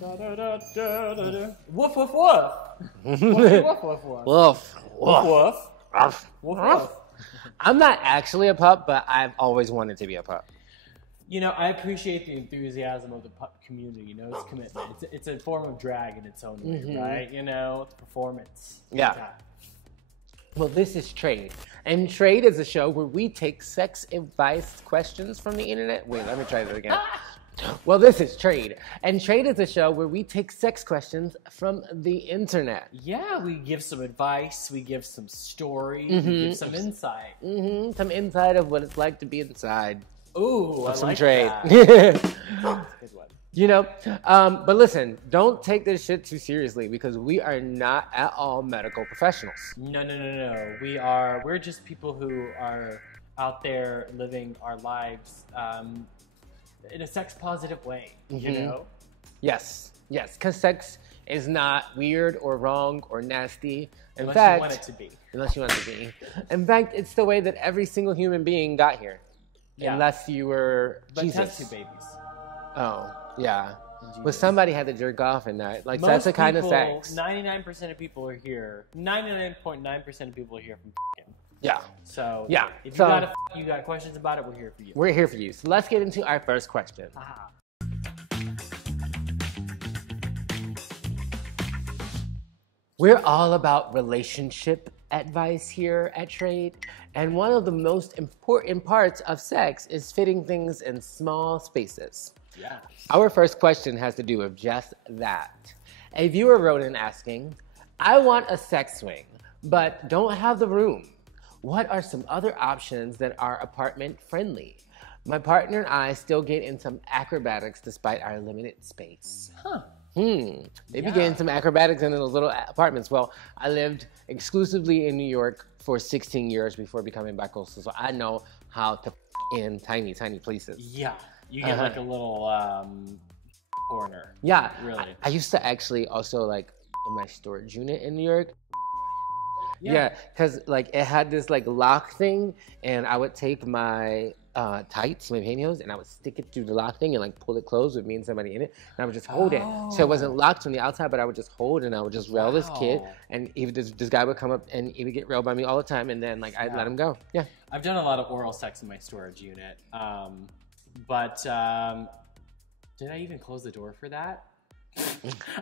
Woof, woof, woof. Woof, woof, woof, woof. Woof. Woof, woof. Woof, woof. I'm not actually a pup, but I've always wanted to be a pup. You know, I appreciate the enthusiasm of the pup community. You know, it's commitment. It's a form of drag in its own way, right? You know, it's performance. Yeah. Well, this is Trade. And Trade is a show where we take sex advice questions from the internet. Wait, let me try that again. Well, this is Trade. And Trade is a show where we take sex questions from the internet. Yeah, we give some advice, we give some story, we give some insight. Some insight of what it's like to be inside. Ooh, I some like Trade. that. That's a good one. You know, but listen, don't take this shit too seriously because we are not at all medical professionals. No. We're just people who are out there living our lives in a sex-positive way, you know? Yes, because sex is not weird or wrong or nasty. Unless you want it to be. Unless you want it to be. In fact, it's the way that every single human being got here. Yeah. Unless you were Jesus. Test tube babies. Oh, yeah. But somebody had to jerk off in that. Like, that's a kind of sex. 99% of people are here. 99.9% of people are here from f***ing. Yeah. So, yeah. If you got questions about it, we're here for you. We're here for you. So let's get into our first question. We're all about relationship advice here at Trade. And one of the most important parts of sex is fitting things in small spaces. Yeah. Our first question has to do with just that. A viewer wrote in asking, I want a sex swing, but don't have the room. What are some other options that are apartment friendly? My partner and I still get in some acrobatics despite our limited space. They began some acrobatics in those little apartments. Well, I lived exclusively in New York for 16 years before becoming bicoastal, so I know how to in tiny, tiny places. Yeah, you get like a little corner. Yeah, really. I used to actually also like in my storage unit in New York. Yeah, because like it had this like lock thing, and I would take my tights, my pantyhose, and I would stick it through the lock thing and like pull it closed with me and somebody in it, and I would just hold it. So it wasn't locked from the outside, but I would just hold and I would just rail this kid, and even this guy would come up and he would get railed by me all the time, and then like I'd let him go. Yeah. I've done a lot of oral sex in my storage unit, but did I even close the door for that?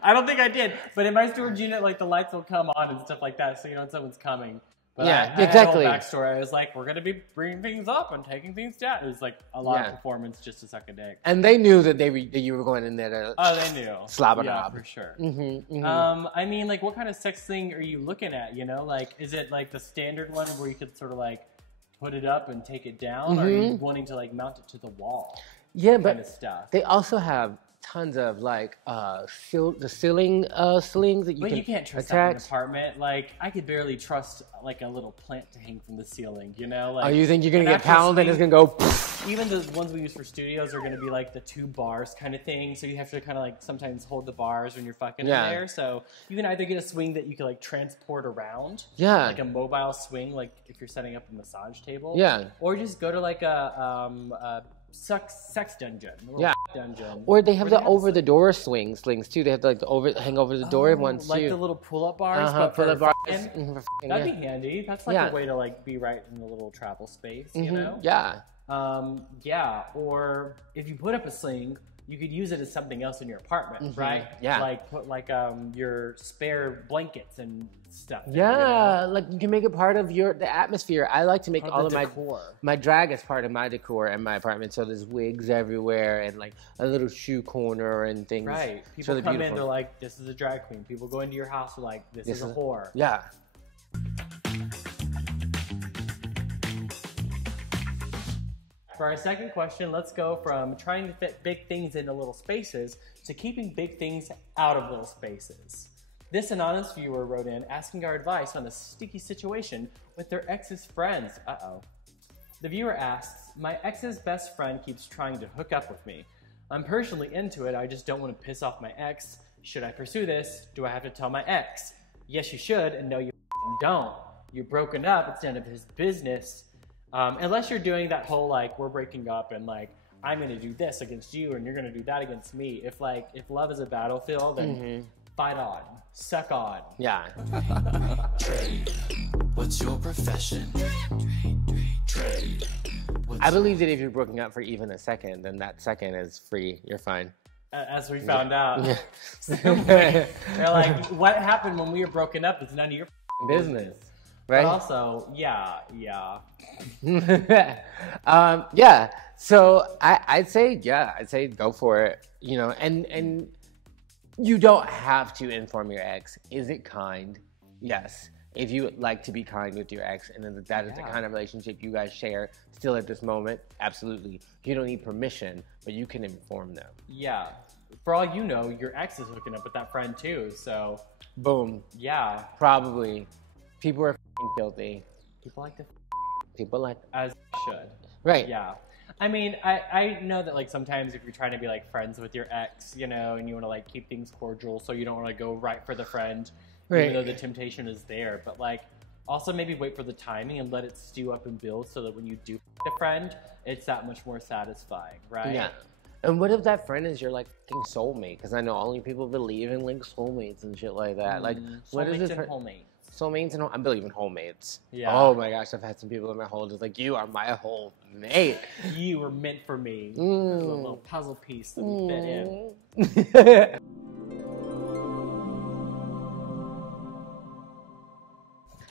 I don't think I did, but in my storage unit, like the lights will come on and stuff like that, so you know when someone's coming. But yeah, I exactly. Had a whole backstory. I was like, we're gonna be bringing things up and taking things down. It was like a lot of performance just to suck a dick. And they knew that that you were going in there to. Oh, they knew. Slob it yeah, up for sure. I mean, like, what kind of sex thing are you looking at? You know, like, is it like the standard one where you could sort of like put it up and take it down, or are you wanting to like mount it to the wall? Yeah, kind of stuff. They also have tons of like the ceiling slings that you but can you can't trust that in an apartment. Like I could barely trust like a little plant to hang from the ceiling, you know? Like, oh, you think you're gonna get pounded and it's gonna go even the ones we use for studios are gonna be like the 2 bars kind of thing, so you have to kind of like sometimes hold the bars when you're fucking in there. So you can either get a swing that you can like transport around, like a mobile swing, like if you're setting up a massage table, or just go to like a sex dungeon, dungeon. Or they have the over the door slings too. They have to like hang over the door ones like too. the little pull-up bars, but pull-up bars. That'd be handy. That's like a way to like be right in the little travel space, you know? Yeah. Or if you put up a sling, you could use it as something else in your apartment, right? Yeah. Like put like your spare blankets and stuff. Yeah, like you can make it part of the atmosphere. I like to make all of my drag as part of my decor in my apartment. So there's wigs everywhere and like a little shoe corner and things. Right. People come in, they're like, this is a drag queen. People go into your house, they're like, this is a whore. Yeah. For our second question, let's go from trying to fit big things into little spaces to keeping big things out of little spaces. This anonymous viewer wrote in asking our advice on a sticky situation with their ex's friends. The viewer asks, my ex's best friend keeps trying to hook up with me. I'm personally into it, I just don't want to piss off my ex. Should I pursue this? Do I have to tell my ex? Yes, you should, and no, you don't. You're broken up, it's none of his business. Unless you're doing that whole like, we're breaking up and like, I'm gonna do this against you, and you're gonna do that against me. If love is a battlefield, then fight on, suck on. Yeah. Trade. What's your profession? Trade. I believe that if you're broken up for even a second, then that second is free. You're fine. As we found out. They're like, what happened when we were broken up is none of your business. Right? But also, yeah. Yeah. So I'd say go for it. You know, and you don't have to inform your ex. Is it kind? Yes. If you would like to be kind with your ex, and then that is the kind of relationship you guys share still at this moment, absolutely. You don't need permission, but you can inform them. Yeah. For all you know, your ex is hooking up with that friend too, so. Boom. Yeah. Probably. People are f***ing filthy. People like to People like. as should. Right. Yeah. I mean, I know that like sometimes if you're trying to be like friends with your ex, you know, and you want to like keep things cordial, so you don't want to go right for the friend, even though the temptation is there. But like, also maybe wait for the timing and let it stew up and build, so that when you do f*** a friend, it's that much more satisfying, right? Yeah. And what if that friend is your like f***ing soulmate? Because I know only people believe in like soulmates and shit like that. Like, what is this? Soulmates. Soulmates and I believe in whole-mates. Yeah. Oh my gosh, I've had some people in my whole just like, you are my whole mate. You were meant for me. A little puzzle piece that we fit in.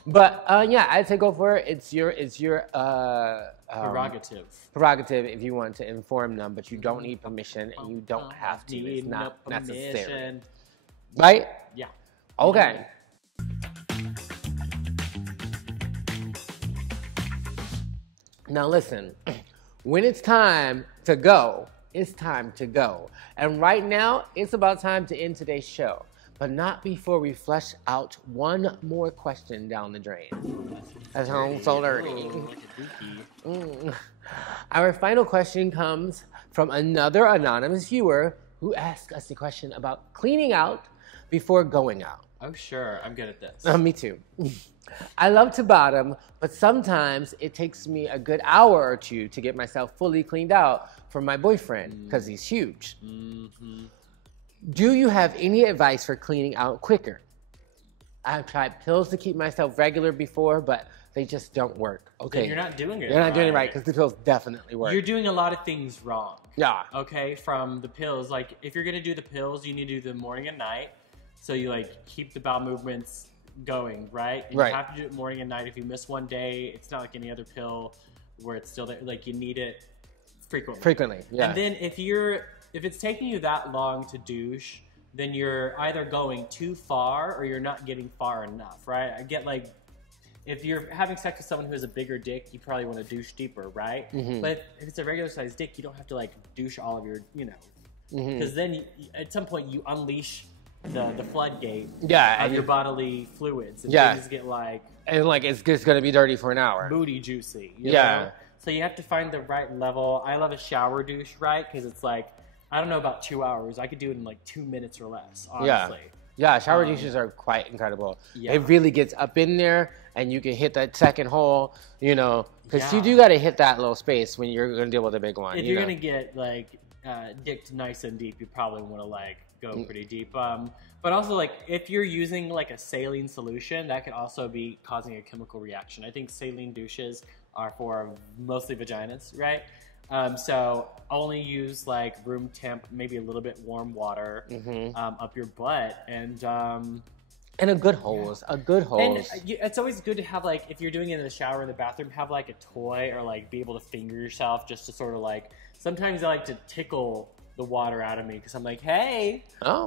But yeah, I'd say go for it. It's your prerogative if you want to inform them, but you don't need permission and you don't have to. It's not necessary. Right? Yeah. Okay. Now listen, when it's time to go, it's time to go. And right now, it's about time to end today's show. But not before we flesh out one more question down the drain. That's home so dirty. Our final question comes from another anonymous viewer who asked us a question about cleaning out before going out. Oh, sure. I'm good at this. Me too. I love to bottom, but sometimes it takes me a good hour or two to get myself fully cleaned out for my boyfriend because he's huge. Do you have any advice for cleaning out quicker? I've tried pills to keep myself regular before, but they just don't work. Okay. Then you're not doing it. You're not doing it right because the pills definitely work. You're doing a lot of things wrong. Yeah. Okay, from the pills. Like, if you're going to do the pills, you need to do them morning and night. So you, like, keep the bowel movements going, right? And right. You have to do it morning and night. If you miss one day, it's not like any other pill where it's still there. Like, you need it frequently. Frequently, yeah. And then if it's taking you that long to douche, then you're either going too far or you're not getting far enough, right? I get, like, if you're having sex with someone who has a bigger dick, you probably want to douche deeper, right? But if it's a regular sized dick, you don't have to, like, douche all of your, you know. Because then at some point you unleash the floodgate of your bodily fluids. And things get, like... And, like, it's just going to be dirty for an hour. Booty juicy. You know? So you have to find the right level. I love a shower douche, right? Because it's, like, I don't know about 2 hours. I could do it in, like, 2 minutes or less, honestly. Yeah, shower douches are quite incredible. Yeah. It really gets up in there, and you can hit that second hole, you know, because you do got to hit that little space when you're going to deal with a big one. If you're going to get, like, dicked nice and deep, you probably want to, like, go pretty deep. But also, like, if you're using, like, a saline solution, that could also be causing a chemical reaction. I think saline douches are for mostly vaginas, right? So only use, like, room temp, maybe a little bit warm water up your butt. And a good hose. A good hose. And it's always good to have, like, if you're doing it in the shower or in the bathroom, have, like, a toy or, like, be able to finger yourself just to sort of, like, sometimes I like to tickle the water out of me because I'm like, hey,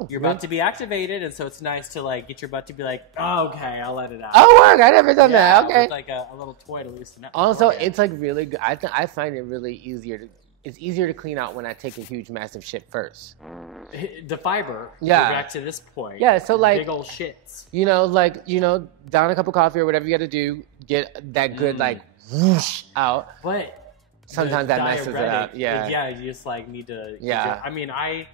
you're about to be activated, and so it's nice to, like, get your butt to be like, oh, okay, I'll let it out. Oh, work! I never done that. Okay, with, like a little toy to loosen up. Also, it's like really good. I find it really easier to clean out when I take a huge, massive shit first. The fiber. Yeah. Back to this point. Yeah. So like big old shits. You know, like down a cup of coffee or whatever you got to do, get that good like whoosh out. But sometimes that messes it up. Yeah. Yeah, you just, like, need to... I mean, I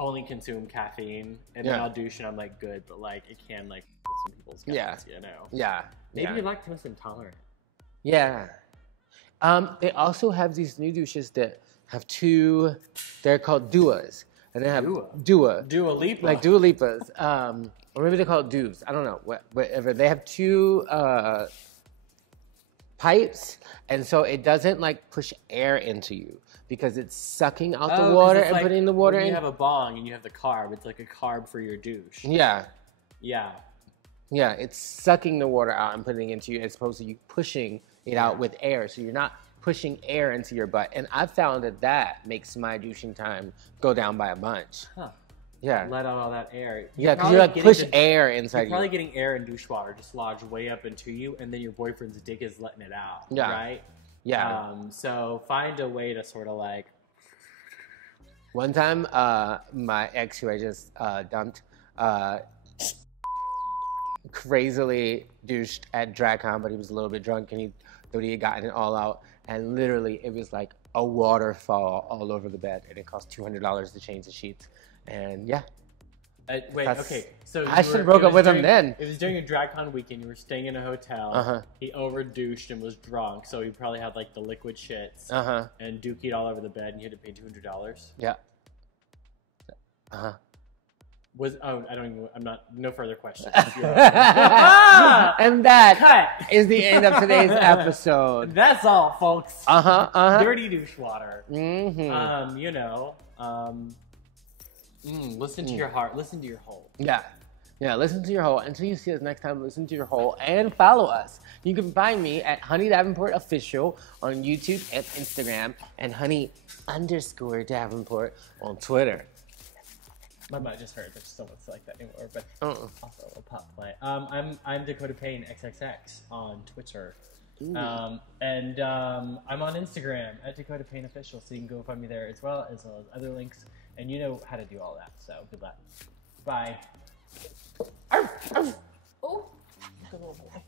only consume caffeine, and then I'll douche, and I'm, like, good, but, like, it can, like, some people's guts, you know? Yeah. Maybe you're lactose intolerant. Yeah. They also have these new douches that have two. They're called duas, and they have Dua Lipa. like Dua Lipas, or maybe they're called dues. I don't know. Whatever. They have two pipes, and so it doesn't like push air into you because it's sucking out the water and putting the water in. You have a bong and you have the carb. It's like a carb for your douche. Yeah. Yeah. Yeah, it's sucking the water out and putting it into you as opposed to you pushing it out with air. So you're not pushing air into your butt. And I've found that makes my douching time go down by a bunch. Huh. Yeah. Let out all that air. Yeah, because you like push air inside you. You're probably getting air and douche water just lodged way up into you, and then your boyfriend's dick is letting it out. Yeah. Right? Yeah. So find a way to sort of like... One time, my ex who I just dumped, crazily douched at DragCon, but he was a little bit drunk and he thought he had gotten it all out. And literally, it was like a waterfall all over the bed, and it cost $200 to change the sheets. And yeah. Wait, okay. So I should have broke up with him then. It was during a DragCon weekend. You were staying in a hotel. He over-douched and was drunk, so he probably had like the liquid shits and dookied all over the bed, and you had to pay $200. Yeah. No further questions. And that is the end of today's episode. That's all, folks. Dirty douche water. Listen to your heart. Listen to your hole. Yeah. Yeah, listen to your hole. Until you see us next time, listen to your hole and follow us. You can find me at Honey Davenport Official on YouTube and Instagram, and Honey_Davenport on Twitter. My mind just hurt. There's so much like that anymore, but also a pop play. I'm Dakota Payne XXX on Twitter, and I'm on Instagram at Dakota Payne Official, so you can go find me there as well as other links, and you know how to do all that. So good luck. Bye. Oh, good little boy.